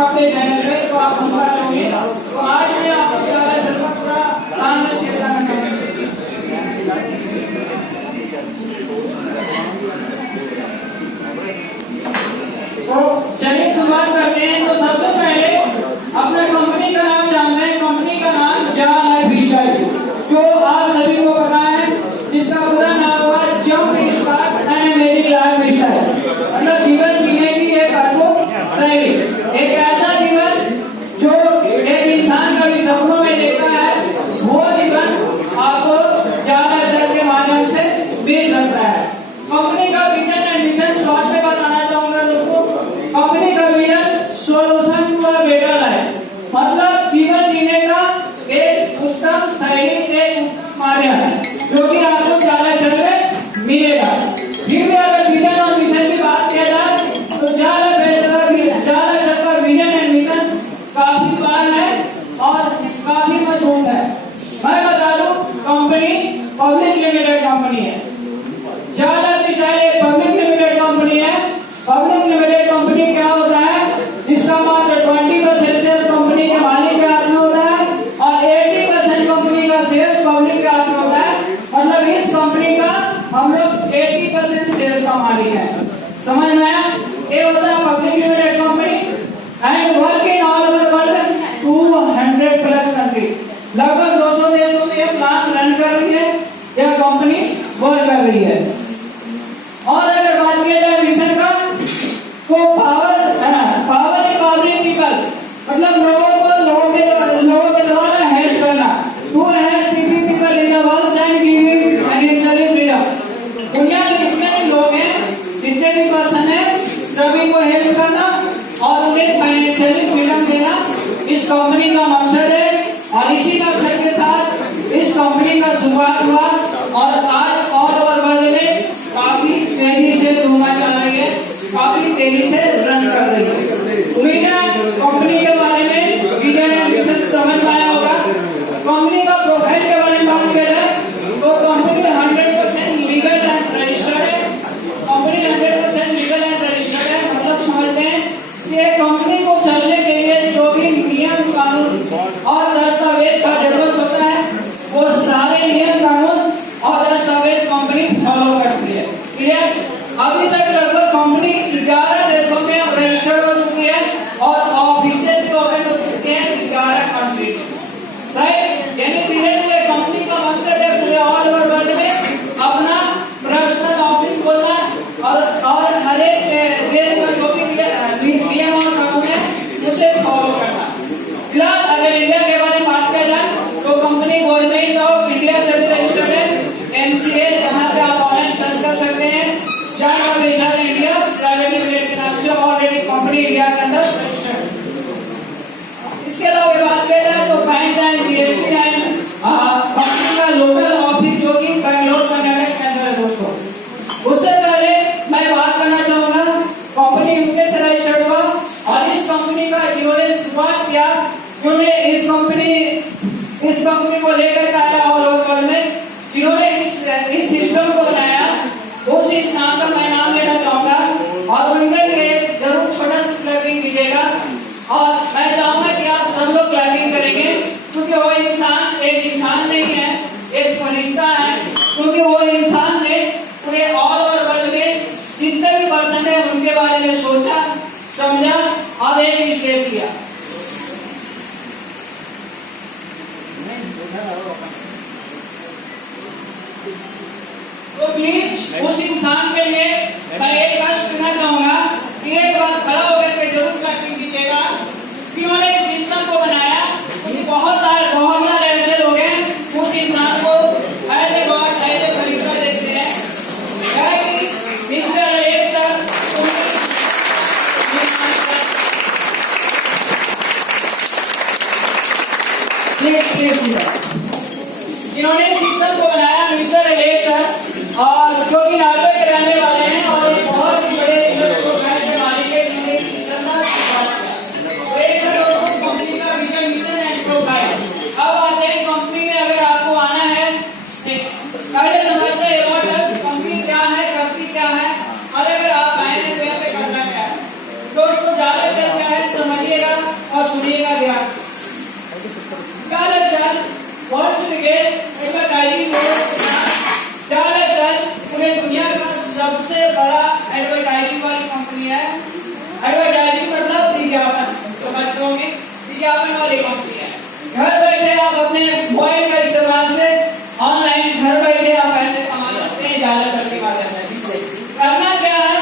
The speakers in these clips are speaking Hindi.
अपने चैनल पे, तो आप सुन पा रहे होंगे। तो आज मैं आपको जाले जल का पूरा प्लान में शेयर करना चाहूँगा। तो चलिए शुरुआत करते हैं। तो सबसे पहले अपने कंपनी का नाम जानते हैं। कंपनी का नाम जा लाइफ स्टाइल, जो आप सभी को पता है, जिसका पूरा नाम हुआ jump start and amazing life style. मतलब जीवन जीने की एक अद्भुत शैली, एक ऐसा जीवन जो एक इंसान कभी सपनों में देखा है, वो जीवन आपको ज्यादा तरह के माध्यम से मिल सकता है। कंपनी का विजन एंड मिशन शॉर्ट में बताना चाहूंगा दोस्तों। कंपनी का vision solution to a better life, मतलब जीवन जीने का एक उत्तम शैली, एक माध्यम है जो कि आपको ज्यादा तरह में मिलेगा। फिर भी अगर विजन और मिशन की बात किया जाए तो ज्यादा का विजन एंड मिशन काफी बड़ा है और काफी मजबूत है। मैं बता दूं, कंपनी पब्लिक लिमिटेड कंपनी है। ज्यादा विशाल पब्लिक लिमिटेड कंपनी है। पब्लिक लिमिटेड कंपनी क्या होता है, जिसका मात्र 20% शेयर कंपनी के मालिक के हाथ में होता है और 80% कंपनी का शेयर पब्लिक के हाथ में होता है। मतलब इस कंपनी का हम लोग 80% शेयर का मालिक है। समझ में आया? ये होता है public limited company and work in all over world 200 plus country. लगभग 200 देशों में ये प्लांट रन कर रही है, यह कंपनी वर्क कर रही है। और अगर बात किया जाए मिशन का, तो पावर एम्पावरिंग पीपल, मतलब लोगों के द्वारा हेल्प करना, to help people in the world and giving financial freedom. दुनिया में जितने भी लोग हैं, जितने भी पर्सन हैं, सभी को हेल्प करना और उन्हें फाइनेंशियल फ्रीडम देना इस कंपनी का मकसद है। और इसी मकसद के साथ इस कंपनी का शुरुआत हुआ और आज ऑल ओवर वर्ल्ड में काफी तेजी से धूम मचा रही है, काफी तेजी से रन कर रही है। उम्मीद है कंपनी के बारे में विजन एंड मिशन समझ में आया होगा। कंपनी का प्रोफाइल के बारे में बात करें तो कंपनी 100% लीगल एंड रजिस्टर्ड है। कंपनी 100% लीगल एंड रजिस्टर्ड है। मतलब समझते हैं कि कंपनी को चलने के लिए जो भी नियम कानून और दस्तावेज का जरूरत होता है, वो सारे नियम कानून और दस्तावेज कंपनी फॉलो करती है। क्लियर? अभी तक लगभग कंपनी 11 देशों में रजिस्टर्ड हो चुकी है और ऑफिसेज भी ओपन हो चुके हैं 11 कंट्री, राइट? यानी धीरे धीरे कंपनी का मकसद है पूरे ऑल ओवर वर्ल्ड में अपना पर्सनल ऑफिस खोलना और हर एक देश का जो भी नियम और कानून है उसे फॉलो करना। फिलहाल अगर इंडिया के बारे में बात किया जाए तो कंपनी गवर्नमेंट ऑफ इंडिया से रजिस्टर्ड है, MCA, जहां पे आप ऑनलाइन सर्च कर सकते हैं। इंडिया प्राइवेट लिमिटेड के नाम से ऑलरेडी कंपनी इंडिया के अंदर रजिस्टर्ड। इसके अलावा बात किया जाए तो pan and GST and company का लोकल ऑफिस जो कि बैंगलोर कर्नाटक के अंदर है दोस्तों। उससे पहले मैं बात करना चाहूंगा, कंपनी यूके से रजिस्टर्ड हुआ और इस कंपनी का जिन्होंने शुरुआत किया, जिन्होंने इस कंपनी को लेकर आया ऑल ओवर वर्ल्ड में, जिन्होंने इस सिस्टम को बनाया, उस इंसान का मैं नाम लेना चाहूंगा और उनके लिए जरूर छोटा सा क्लैपिंग दीजिएगा। और मैं चाहूंगा कि आप सब लोग क्लैपिंग करेंगे, क्योंकि वो इंसान एक इंसान नहीं है, एक फरिश्ता है। क्योंकि वो इंसान ने पूरे ऑल ओवर वर्ल्ड में जितने भी पर्सन है उनके बारे में सोचा, समझा और एक स्टेप लिया। तो प्लीज उस इंसान के लिए मैं एक बात कहना चाहूंगा कि एक बार खड़ा होकर के जरूर क्लैपिंग कीजिएगा कि उन्होंने इस सिस्टम को बनाया। बहुत सारे ऐसे लोग हैं उस इंसान को as a god, as a फरिश्ता देखते हैं। मिस्टर एक सर जिन्होंने सिस्टम को बनाया, मिस्टर एलेक्स सर, और जो कि नाटक के रहने वाले हैं और एक बहुत ही बड़े प्रोफाइल के मालिक है, जिन्होंने इस सिस्टम का शुरुआत किया। एक सर कंपनी का विजन, मिशन एंड प्रोफाइल। अब आते हैं कंपनी में अगर आपको आना है, पहले समझते हैं कंपनी क्या है, करती क्या है, और अगर आप आए हैं तो यहाँ पे करना क्या है। दोस्तों ज्यादा क्या है समझिएगा। विज्ञापन वाली कंपनी है। घर बैठे आप अपने मोबाइल का इस्तेमाल से ऑनलाइन घर बैठे आप पैसे कमा सकते हैं जालर के माध्यम से। करना क्या है?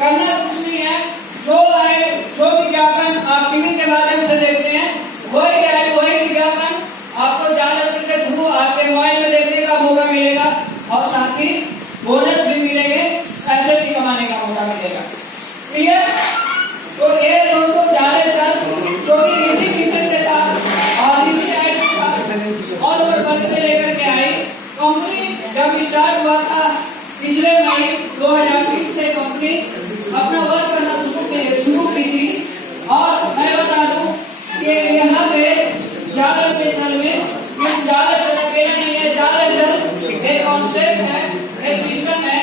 करना कुछ नहीं है, जो विज्ञापन आप टीवी के माध्यम से देखते हैं वही विज्ञापन आपको जालर के थ्रू आपके मोबाइल में देखने का मौका मिलेगा और साथ ही बोनस भी मिलेंगे, पैसे भी कमाने का मौका मिलेगा। क्लियर? तो ये दोस्तों जालर जो कि इसी मिशन के साथ और इसी ऐड के साथ और वर्ग में लेकर के आई। कंपनी जब स्टार्ट हुआ था पिछले मई 2020 से कंपनी अपना वर्क करना शुरू की थी। और मैं बता दूं कि यहाँ पे जालर के तल में जालर अकेला नहीं है, जालर एक कॉन्सेप्ट है, एक सिस्टम है।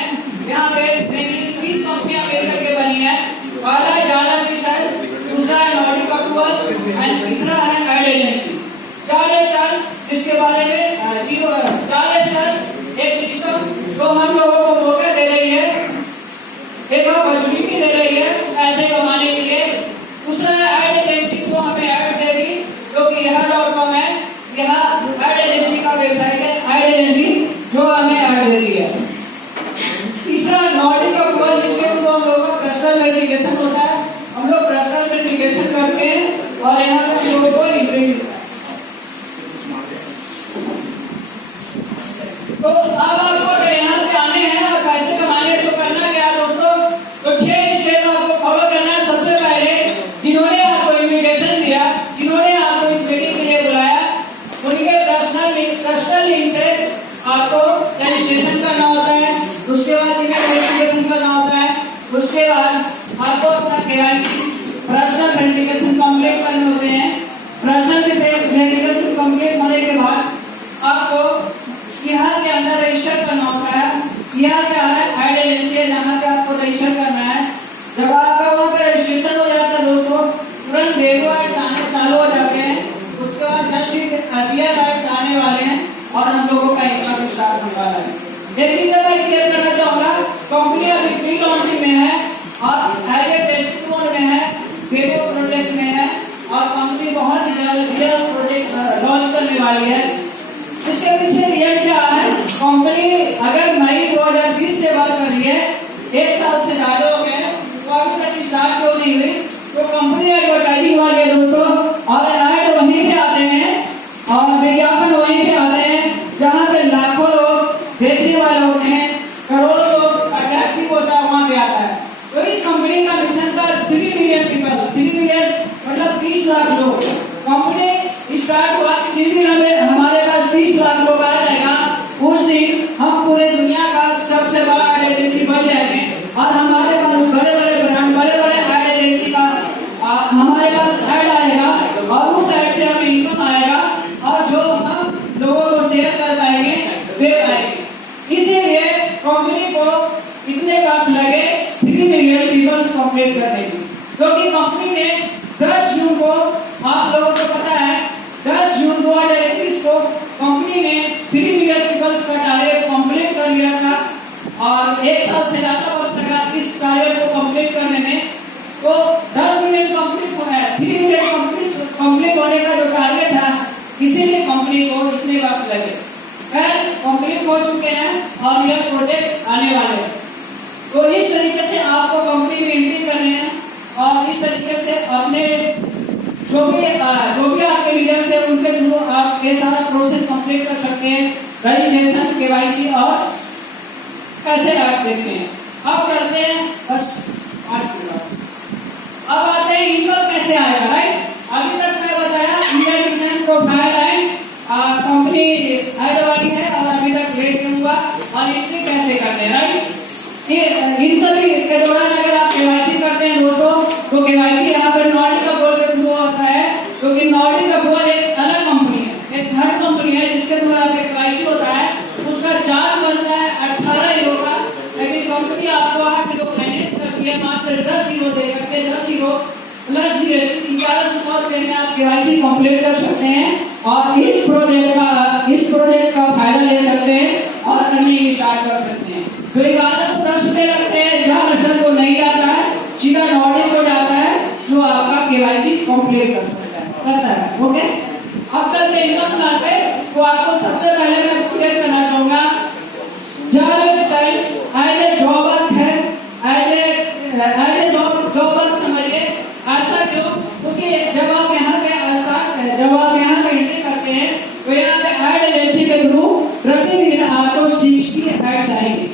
यहाँ पे 20 कंपनियां मिलकर के बनी है। पहला है जालर मिशन, दूसरा है नॉर्डिक अप्रूवल एंड तीसरा है एड एजेंसी। जालर इसके बारे में जालर एक सिस्टम जो हम लोगों को मौका दे रही है, एक अपॉर्चुनिटी दे रही है पैसे कमाने के लिए। दूसरा है एड एजेंसी जो हमें ऐड देगी, जो कि यहाँ.com है, यहाँ एड एजेंसी का वेबसाइट है, एड एजेंसी जो हमें ऐड देती है। तीसरा नॉर्डिक अप्रूवल जिसके थ्रू हम लोगों का पर्सनल वेरिफिकेशन होता है। हम लोग पर्सनल वेरिफिकेशन करते हैं और यहाँ पे हम लोगों को इंटरव्यू मिलता है। तो अब आपको यहाँ से आने हैं और पैसे कमाने तो करना क्या दोस्तों? तो 6 स्टेप आपको फॉलो करना है। सबसे पहले जिन्होंने आपको इनविटेशन दिया, जिन्होंने आपको इस मीटिंग के लिए बुलाया, उनके पर्सनल लिंक से आपको रजिस्ट्रेशन करना होता है। उसके बाद ईमेल वेरिफिकेशन करना होता है। उसके बाद आपको अपना केवाईसी पर्सनल वेरिफिकेशन कंप्लीट करने होते हैं। पर्सनल वेरिफिकेशन कंप्लीट होने के बाद आपको यहाँ के अंदर रजिस्टर करना होता है। यहाँ क्या है? एड एजेंसी है, जहाँ पे आपको रजिस्टर करना है। जब आपका वहाँ पे रजिस्ट्रेशन हो जाता है दोस्तों, तुरंत डेमो एड्स आने चालू हो जाते हैं। उसके बाद जस्ट रियल एड्स आने वाले हैं और हम लोगों का इनकम स्टार्ट होने वाला है। एक चीज मैं क्लियर करना चाहूंगा, कंपनी अभी प्री लॉन्चिंग में है और एज ए टेस्टिंग मोड में है, डेमो प्रोजेक्ट में है और कंपनी बहुत जल्द रियल प्रोजेक्ट लॉन्च करने वाली है। इसके पीछे रियल क्या है? कंपनी अगर मई 2020 से वर्क कर रही है, 1 साल से ज्यादा हो गए, तो अभी तक स्टार्ट क्यों नहीं हुई? तो कंपनी एडवर्टाइजिंग वाली है दोस्तों, और ऐड वहीं पे आते हैं और विज्ञापन वहीं पे आते हैं जहाँ पे लाखों लोग देखने वाले होते हैं, करोड़ों लोग अट्रैक्टिव होता है, वहाँ पे आता है। तो इस कंपनी का मिशन था 3 मिलियन पीपल, 3 मिलियन मतलब 30 लाख लोग। कंपनी स्टार्ट हुआ जिस दिन हमारे पास 20 लाख लोग आ जाएगा, उस दिन हम पूरे दुनिया का सबसे बड़ा एड एजेंसी बन जाएंगे और हमारे पास बड़े बड़े ब्रांड, बड़े बड़े एड एजेंसी का हमारे पास ऐड आएगा और उस ऐड से हमें इनकम आएगा और जो हम लोगों को शेयर कर पाएंगे वे पाएंगे। इसीलिए कंपनी को इतने वक्त लगे 3 मिलियन पीपल्स कंप्लीट करने की, क्योंकि कंपनी ने 10 जून को, आप लोगों को पता है 10 जून 2021 को कंपनी ने 3 मिलियन पीपल्स का टारगेट कंप्लीट कर लिया था और 1 साल से ज्यादा वक्त लगा इस टारगेट को कंप्लीट करने में। तो 10 मिलियन कंप्लीट होना है, 3 मिलियन कंप्लीट होने का जो टारगेट था, इसीलिए कंपनी को इतने वक्त लगे। खैर कंप्लीट हो चुके हैं और यह प्रोजेक्ट आने वाले हैं। तो इस तरीके से आपको कंपनी में एंट्री करनी है और इस तरीके से अपने जो भी आपके लीडर्स है उनके थ्रू आप ये सारा प्रोसेस कंप्लीट कर सकते हैं, रजिस्ट्रेशन, केवाईसी और पैसे ऐड सकते हैं। अब चलते हैं बस अब आते हैं इनकम कैसे आएगा, राइट? अभी तक मैं बताया Indian mission profile and company add वाली है और अभी तक रेट क्यों हुआ और एंट्री कैसे करते हैं, राइट? इन सभी के दौरान अगर आप केवाईसी करते हैं दोस्तों, तो केवाईसी यहाँ पर नॉर्डिक अप्रूवल के थ्रू होता है, क्योंकि नॉर्डिक अप्रूवल एक अलग कंपनी है, एक थर्ड कंपनी है जिसके थ्रू आपका केवाईसी होता है। उसका चार्ज बनता है 18 यूरो का, लेकिन कंपनी आपको 8 यूरो फाइनेंस करती है, मात्र 10 यूरो देगा। 10 यूरो प्लस जीएसटी 1100 रुपये में आप केवाईसी कंप्लीट कर सकते हैं और इस प्रोजेक्ट का फायदा ले सकते हैं और अर्निंग स्टार्ट कर सकते हैं। तो 1110 रुपये लगते हैं, जहाँ रिटर्न को नहीं आता है सीधा नॉर्डिक हो जाता है जो आपका केवाईसी कंप्लीट कर सकता है। करता है। ओके, अब चलते हैं इनकम प्लान पे। तो आपको सबसे पहले मैं क्लियर करना चाहूंगा, जॉब वर्क है, जॉब वर्क समझिए। ऐसा क्यों? क्योंकि जब आप यहाँ पे एंट्री करते हैं तो यहाँ पे ऐड एजेंसी के थ्रू प्रतिदिन आपको 60 एड्स आएंगे।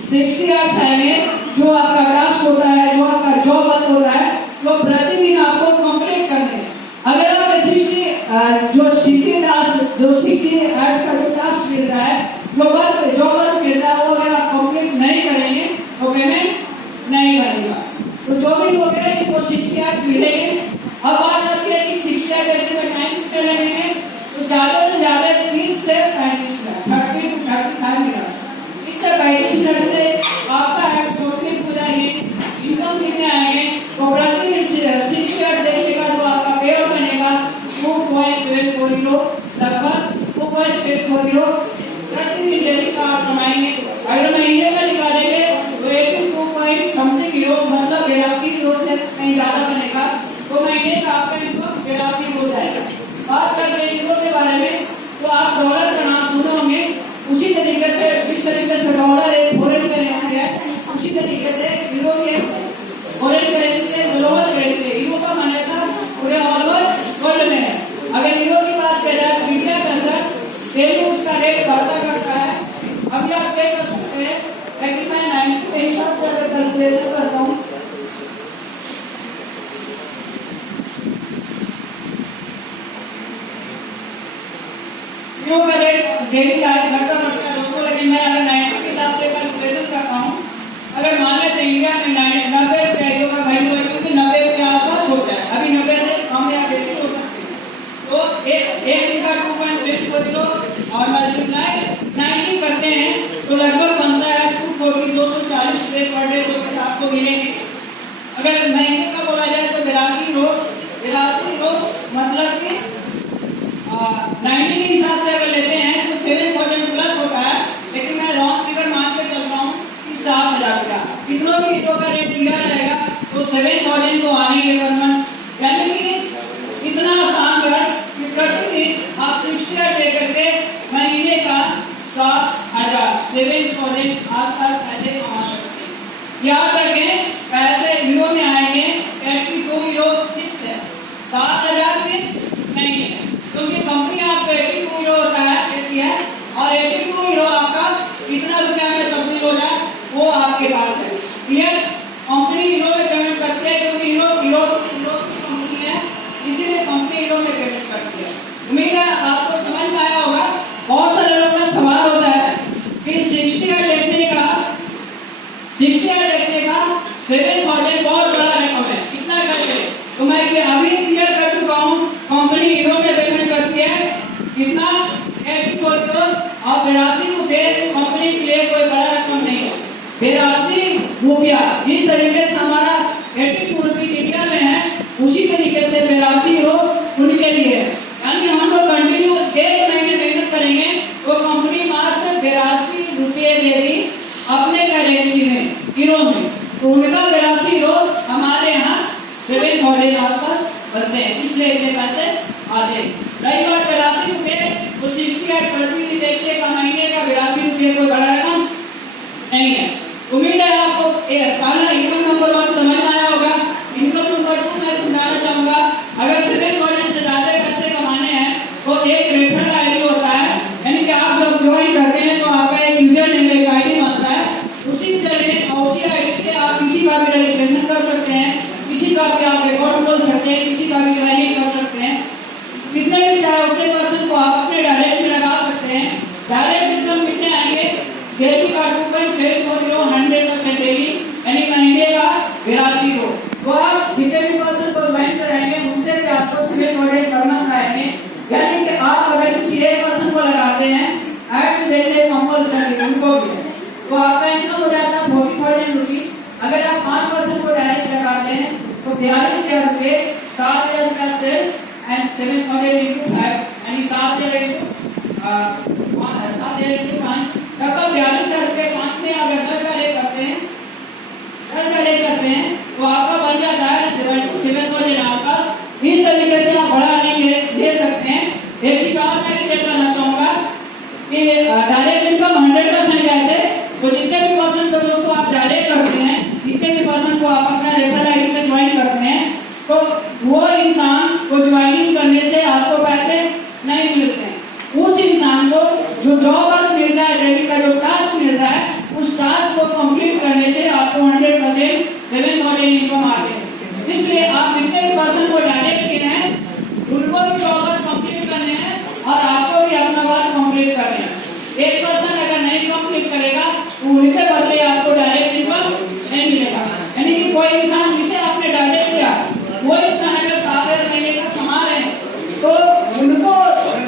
60 एड्स आएंगे। जो आपका टास्क होता है, जो आपका जॉब वर्क होता है, वो प्रतिदिन आपको कंप्लीट करने हैं। अगर आप 60 एड्स का जो टास्क मिल रहा है, जो वर्क मिल रहा है, वो अगर आप कंप्लीट नहीं करेंगे तो पेमेंट नहीं बनेगा। तो जो भी लोग हैं इनको 60 एड्स मिलेंगे। अब बात आती है कि 60 एड्स में टाइम कितना लगेंगे, तो ज्यादा से ज्यादा 30 से 35 मिनट, 30 to 35 मिनट। इससे 35 मिनट में आपका एड्स कंप्लीट हो जाएंगे। इनकम कितने आएंगे, तो प्रतिदिन 60 एड्स देखने का तो आपका पे बनेगा 2.740, लगभग 2.740 प्रतिदिन डेली का आप कमाएंगे। अगर महीने का निकालेंगे तो 82 समथिंग यूरो, मतलब 82 यूरो से कहीं ज्यादा बनेगा। तो महीने का आपका इनकम 82 हो जाएगा। बात करते हैं यूरो के बारे में, तो आप डॉलर का नाम सुने होंगे। उसी तरीके से जिस तरीके से डॉलर एक फॉरेन करेंसी है, उसी तरीके से यूरो के फॉरेन करेंसी है, ग्लोबल करेंसी है। यूरो का माने था पूरे ऑल ओवर वर्ल्ड में है। अगर यूरो की बात करें तो इंडिया के अंदर डेली उसका रेट बढ़ता करता है। अभी आप क्या कर सकते हैं, लेकिन मैं 90 के हिसाब से अगर कैलकुलेशन करता हूँ, यूरो का रेट डेली बढ़ता बढ़ता दोस्तों, लेकिन मैं अगर 90 के हिसाब से कैलकुलेशन करता हूँ, अगर मान लेते हैं इंडिया में 90 रुपया यूरो का वैल्यू है, क्योंकि 90 के आसपास होता है, अभी 90 से कम या बेसी हो सकती है। तो एक का 2.740 और मल्टीप्लाई 90 करते हैं तो लगभग बनता है 240 रुपये पर डे जो आपको मिलेंगे। अगर महीने का बोला जाए तो 82 रोज मतलब कि 90 के हिसाब से अगर लेते हैं तो 7000 प्लस होता है, लेकिन मैं रॉन्ग फिगर मान के चल रहा हूँ कि 7000 का कितना भी यूरो का रेट लिया जाएगा तो 7000 तो आने के बर्मन, यानी कि इतना आसान है कि प्रतिदिन आप 60 लेकर के महीने का 7000 आसपास पैसे कमा सकते हैं। याद रखें, पैसे यूरो में आएंगे 82 यूरो फिक्स है, 7000 फिक्स नहीं है, क्योंकि कंपनी आपको 82 यूरो होता है देती है, और 82 यूरो आपका कितना रुपया में तब्दील हो जाए वो आपके पास है। क्लियर? कंपनी यूरो में पेमेंट करती है, क्योंकि यूरो की कंपनी है, इसीलिए कंपनी यूरो में पेमेंट करती है। उम्मीद है आपको समझ में आया होगा। बहुत सारे लोगों का सवाल होता है कि 60 देखने का 7000 बहुत बड़ा रकम है, कितना करते? तो मैं अभी क्लियर कर चुका हूँ, कंपनी यूरो में पेमेंट करती है कितना, 82 यूरो, और 82 रुपये कंपनी के लिए कोई बड़ा रकम नहीं है। 82 रुपया जिस तरीके से हमारा 82 रुपये इंडिया में है, उसी तरीके से 82 यूरो उनके लिए है। यानी हम लोग कंटिन्यू 1 महीने मेहनत करेंगे तो कंपनी मात्र 82 रुपये देगी अपने करेंसी में, यूरो में, तो उनका 82 यूरो हमारे यहाँ 7000 आसपास बनते हैं, इसलिए इतने पैसे आते हैं। रही बात 82 रुपये, तो 60 प्रति देखते का महीने का 82 रुपये कोई बड़ा रकम नहीं है। उम्मीद है आपको पहला इनकम नंबर 1 समझ में आया होगा। इनकम नंबर 2 मैं समझाना चाहूंगा। अगर 7000 से ज्यादा पैसे कमाने हैं तो एक रेफरल आईडी होता है, यानी कि आप जब ज्वाइन करते हैं तो आपका एक यूजर नेम एक आईडी बनता है, उसी आईडी से आप किसी का भी रजिस्ट्रेशन कर सकते हैं, किसी का भी आप अकाउंट खोल सकते हैं, किसी का भी ज्वाइनिंग कर सकते हैं। कितने भी चाहे उतने पर्सन को आप अपने डायरेक्ट में लगा सकते हैं। डायरेक्ट इनकम कितने आएंगे, डेली का 2.740 100% डेली, यानी महीने का 82 यूरो। तो आप जितने भी पर्सन को ज्वाइन कराएंगे उनसे भी आपको 7000 करना पड़ेंगे। यानी कि आप अगर किसी एक पर्सन को लगाते हैं एड्स देते कंपल्सरी उनको भी, तो आपका इनकम हो जाता है 40,000 रुपीज। अगर आप 5 पर्सन को डायरेक्ट लगाते हैं तो 42,000 रुपये, 7,000 का सेल एंड 7,000 into 5, यानी 7,000 into 5 लगभग 42,000 रुपये। 5 में अगर 10 गाड़े करते हैं तो आपका बन जाता है 7,000 आसपास। इस तरीके से आप बढ़ा लेंगे वो इंसान को ज्वाइनिंग करने से आपको पैसे नहीं मिलते हैं। उस इंसान को जो जॉब वर्क मिल रहा है, डेली का जो टास्क मिल रहा है, उस टास्क को कंप्लीट करने से आपको 100% 7,000 इनकम आते हैं। इसलिए आप जितने भी पर्सन को डायरेक्ट किए हैं उनको भी जॉब वर्क कंप्लीट करने हैं और आपको भी अपना वर्क कंप्लीट करने हैं। एक पर्सन अगर नहीं कंप्लीट करेगा तो उनके बदले आपको डायरेक्ट इनकम नहीं मिलेगा। यानी कि कोई इंसान जिसे आपने डायरेक्ट किया वो इंसान अगर 7 महीने का कमा रहे हैं तो उनको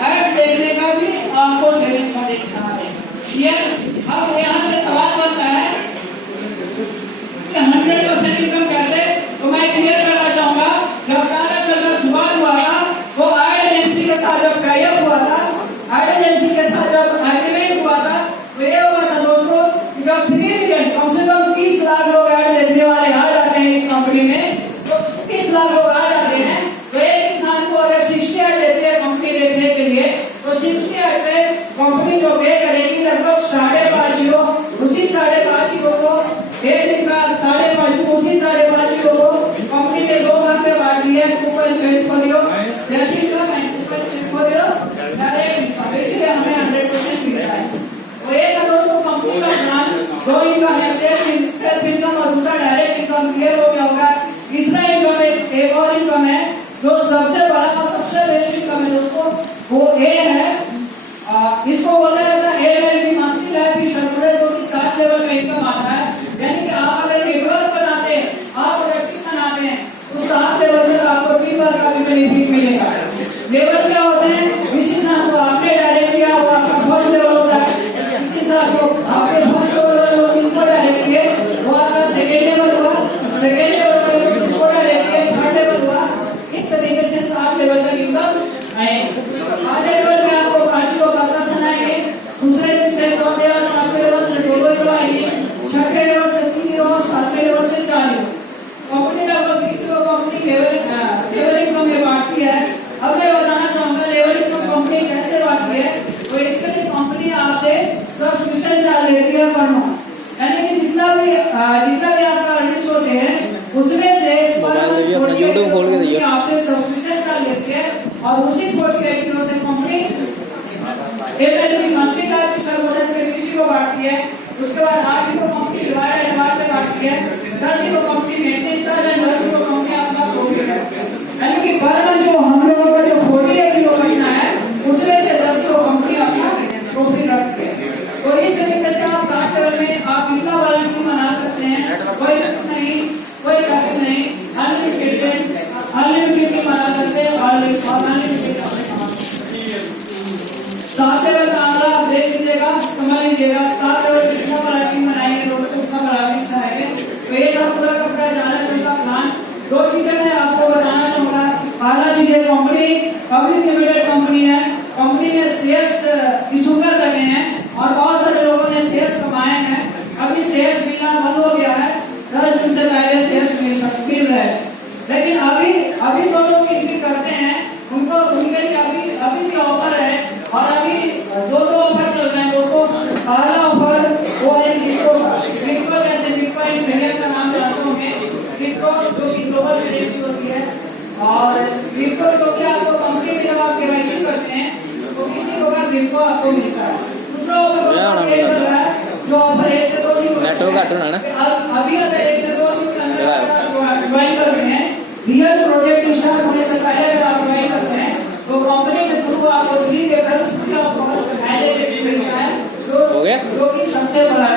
एड्स देखने का भी आपको सेविंग का देखना है। अब यहाँ पे सवाल बनता है कि 100% इनकम कैसे, तो मैं क्लियर करना चाहूंगा। जब कार्यक्रम का शुरुआत हुआ था वो एड एजेंसी के साथ जब टाइप हुआ था, एड एजेंसी के साथ जब एग्रीमेंट हुआ था तो ये हुआ था दोस्तों कि जब 3 मिलियन कम से कम 30 लाख लोग एड देखने वाले आ जाते हैं इस कंपनी में, तो 30 लाख लोग आ जाते हैं तो एक इंसान को अगर 60 एड देती है कंपनी देखने के लिए तो 60 एड पे कंपनी जो पे करेगी लगभग 5.5 उसी 5.5 को एक दिन का 5.5 उसी 5.5 को कंपनी ने 2 भाग में बांट दिया। 2% for your self income and 2% for your direct income, इसलिए हमें 100% मिलता है। तो एक दोस्तों कंपनी का प्लान 2 इनकम है, सेल्फ इनकम और दूसरा डायरेक्ट इनकम। क्लियर हो गया होगा। तीसरा इनकम एक और इनकम है जो सबसे बड़ा और सबसे बेस्ट इनकम है दोस्तों, वो ए है। इसको बोला जाता है एएलपी, मंथली लाइफ इंश्योरेंस, जो कि 7 लेवल का इनकम आता है। यानी कि आप अगर नेटवर्क बनाते हैं, आप अगर टीम बनाते हैं तो 7 लेवल तक आपको टीम वर्क का भी बेनिफिट मिलेगा। लेवल क्या होते हैं, इस इंसान को आपने डायरेक्ट किया वो आपका फर्स्ट लेवल होता है। इस इंसान को आपने फर्स्ट लेवल इनको डायरेक्ट किए वो आपका सेकंड लेवल हुआ, सेकंड लेवल को डायरेक्ट किए थर्ड लेवल हुआ। इस तरीके से 7 लेवल तक इनकम आएगी। आधे लेवल में आपको 5 लोग पर्सन आएंगे, दूसरे दिन से 4 और 5 लेवल से 2 लोग आएंगे, 6 लेवल से 3 और 7 लेवल से 4 लोग। कंपनी लगभग 20 को कंपनी लेवल इनकम में बांटती है। अब मैं बताना चाहूंगा लेवल इनकम कंपनी कैसे बांटती है। तो इसके लिए कंपनी आपसे सब्सक्रिप्शन चार्ज लेती है पर मंथ, यानी कि जितना भी आपका अर्निंग्स होते हैं उसमें से यूट्यूब खोल के दिया आपसे सब्सक्रिप्शन चार्ज लेती है और उसी 48 किलो से company ALP monthly life insurance में किसी को बांटती है। उसके बाद 8 को कंपनी डिवाइड में बांटती है, 10 को कंपनी मेंटेनेंस चार्ज और 10 को कंपनी आपका प्रॉफिट है। यानी कि पर मंथ जो हम लोगों का जो 48 किलो बनना है उसमें से 10 को कंपनी अपना प्रॉफिट रखती है। तो इस तरीके से आप 7 लेवल में आप इतना वाला बना सकते हैं। कोई नहीं, कोई टॉपिक नहीं, अनलिमिटेड बना सकते हैं और अनलिमिटेड सात लेवल का आंकड़ा आप देख लीजिएगा, समझ लीजिएगा। 7 लेवल कितना मार्केटिंग बनाएंगे दोस्तों, कितना मार्केटिंग चाहेंगे। तो ये था पूरा का पूरा जाना का प्लान। 2 चीजें मैं आपको बताना चाहूंगा। पहला चीज है कंपनी पब्लिक लिमिटेड कंपनी है। कंपनी ने शेयर्स इशू कर रखे हैं और बहुत सारे लोगों ने शेयर्स कमाए हैं। अभी शेयर्स मिलना बंद हो गया है, 10 दिन से पहले शेयर्स मिल रहे हैं, लेकिन अभी तो लोग इनकी करते हैं उनको उनके लिए अभी भी ऑफर है और अभी 2 ऑफर चल रहे हैं दोस्तों। पहला ऑफर वो है क्रिप्टो का। क्रिप्टो जैसे बिटकॉइन प्रीमियम का नाम जानते होंगे। क्रिप्टो जो कि ग्लोबल करेंसी होती है और क्रिप्टो जो कि आपको कंपनी में जब आप केवाईसी करते हैं तो किसी को क्रिप्टो आपको मिलता है। दूसरा ऑफर ये चल रहा है जो ऑफर 1 से 2 दिन अभी अगर 1 से 2 दिन के अंदर ज्वाइन कर रहे हैं, रियल प्रोजेक्ट स्टार्ट होने से पहले अगर आप ज्वाइन करते हैं तो कंपनी के थ्रू आपको 3 रेफरल मिलता है जो कि सबसे बड़ा है।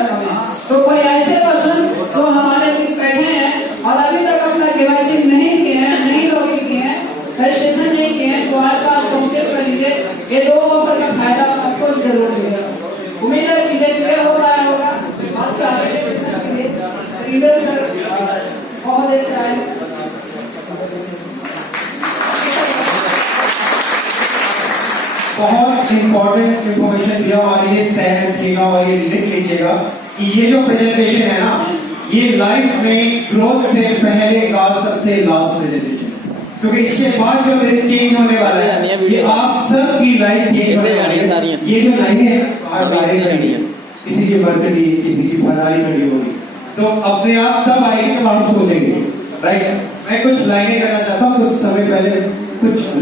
तो कोई ऐसे पर्सन जो हमारे बीच बैठे हैं और अभी तक अपना केवाईसी नहीं किए हैं, नहीं लॉगिन किए हैं, रजिस्ट्रेशन नहीं किए हैं, तो आज का कंप्लीट कर लीजिए। ये 2 ऑफर का फायदा आपको जरूर मिलेगा। उम्मीद है चीजें क्लियर हो पाया होगा। आपके आगे सेशन के लिए इधर सर बहुत देर से आए। बहुत इंपॉर्टेंट इंफॉर्मेशन दिया और ये तय रखिएगा और ये लिख लीजिएगा कि ये जो प्रेजेंटेशन है ना, ये लाइफ में ग्रोथ से पहले का सबसे लास्ट प्रेजेंटेशन, क्योंकि इसके बाद जो मेरे चेंज होने वाला है कि आप सब की लाइफ चेंज होने वाली है। ये जो लाइनें हैं किसी की मर्सिडीज, किसी की फरारी खड़ी होगी, तो अपने आप तब आएगी जब हम सोचेंगे, राइट। मैं कुछ लाइनें करना चाहता हूँ। कुछ समय पहले कुछ